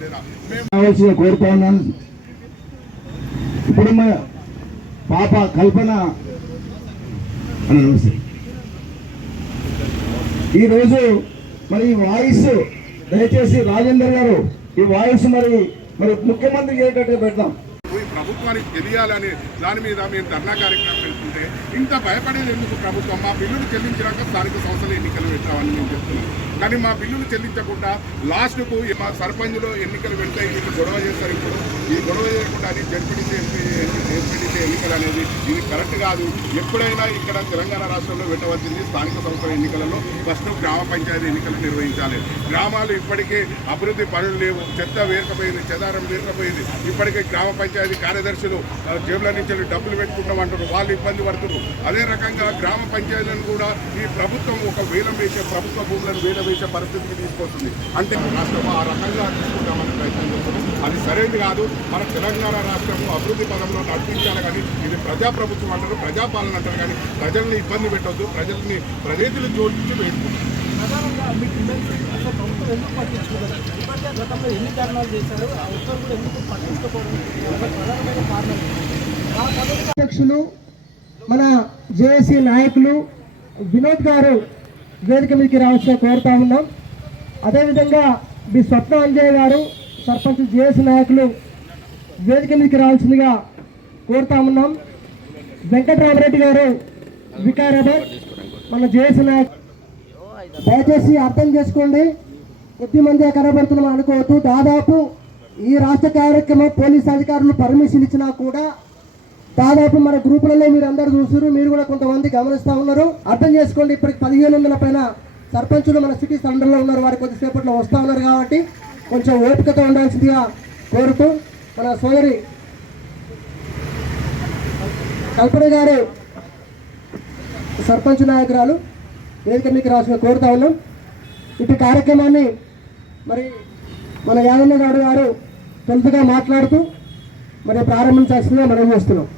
లేదా కావాల్సిన కోరుతా ఉన్నాను ఇప్పుడు పాప కల్పన అన్న నమస్తే. ఈరోజు మరి ఈ వాయిస్ దయచేసి రాజేందర్ గారు ఈ వాయిస్ మరి మరి ముఖ్యమంత్రికి ఏకట్టుగా పెడతాం ఈ ప్రభుత్వానికి తెలియాలని దాని మీద మేము ధర్నా కార్యక్రమం పెడుతుంటే ఇంత భయపడేది ఎందుకు ప్రభుత్వం? మా బిల్లులు చెల్లించినాక స్థానిక సంస్థల ఎన్నికలు పెట్టామని మేము చెప్తున్నాం. కానీ మా బిల్లులు చెల్లించకుండా లాస్ట్కు మా సర్పంచ్లో ఎన్నికలు వెళ్తాయి వీళ్ళు గొడవ చేస్తారు ఇప్పుడు. ఈ గొడవ చేయకుండా అని జడ్పీటీసీ ఎంపీ చేసే ఎన్నికలు అనేది ఇది కరెక్ట్ కాదు. ఎప్పుడైనా ఇక్కడ తెలంగాణ రాష్ట్రంలో పెట్టవలసింది స్థానిక సంస్థల ఎన్నికలలో ఫస్ట్ గ్రామ పంచాయతీ ఎన్నికలు నిర్వహించాలి. గ్రామాలు ఇప్పటికే అభివృద్ధి పనులు లేవు. చెత్త వేరకపోయింది చెదారం వేరకపోయింది. ఇప్పటికే గ్రామ పంచాయతీ కార్యదర్శులు జేబుల నుంచి డబ్బులు పెట్టుకుంటామంటారు వాళ్ళు ఇబ్బంది పడుతున్నారు. అదే రకంగా గ్రామ పంచాయతీలను కూడా ఈ ప్రభుత్వం ఒక వేలం వేసే ప్రభుత్వ భూములను వేలం వేసే పరిస్థితికి తీసుకొస్తుంది. అంటే రాష్ట్రం ఆ రకంగా తీసుకుంటామని ప్రయత్నం చేస్తున్నాం. అది సరైనది కాదు. మన తెలంగాణ రాష్ట్రము అభివృద్ధి పదంలో నడిపించాలి కానీ ఇది ప్రజాప్రభుత్వం అంటారు ప్రజాపాలన అంటారు కానీ ప్రజల్ని ఇబ్బంది పెట్టొద్దు ప్రజల్ని ప్రజలు జోడించి గతంలో ఎన్ని కారణాలు చేశారు? ఆ ఉత్తర్వులు కూడా ఎందుకు పట్టించుకోవడం ఒక ప్రధానమైన కారణం ఆ పదవి అధ్యక్షులు మన జేఏసీ నాయకులు వినోద్ గారు వేదిక మీదకి రావాల్సిన కోరుతా ఉన్నాం. అదేవిధంగా మీ స్వప్న అంజయ్ గారు సర్పంచ్ జేఏసీ నాయకులు వేదిక మీదకి రావాల్సిందిగా కోరుతా ఉన్నాం. వెంకటరామరెడ్డి గారు వికారాబాద్ మన జేఏసీ నాయక్ దయచేసి అర్థం చేసుకోండి. కొద్దిమంది కనబడుతున్నాం అనుకోవద్దు. దాదాపు ఈ రాష్ట్ర కార్యక్రమం పోలీస్ అధికారులు పర్మిషన్ ఇచ్చినా కూడా దాదాపు మన గ్రూపులలో మీరు అందరు చూసారు మీరు కూడా కొంతమంది గమనిస్తూ ఉన్నారు. అర్థం చేసుకోండి. ఇప్పటికి పదిహేను వందల పైన సర్పంచులు మన సిటీ సెంటర్లో ఉన్నారు. వారు కొద్దిసేపట్లో వస్తూ ఉన్నారు కాబట్టి కొంచెం ఓపికతో ఉండాల్సిందిగా కోరుతూ మన సోదరి కల్పన గారు సర్పంచ్ నాయకురాలు వేదిక మీకు రాసిన కోరుతా ఉన్నాం. ఇటు కార్యక్రమాన్ని మరి మన యాదన్న గారు గారు తొలుతగా మాట్లాడుతూ మరి ప్రారంభించాల్సిందిగా మనం చేస్తున్నాం.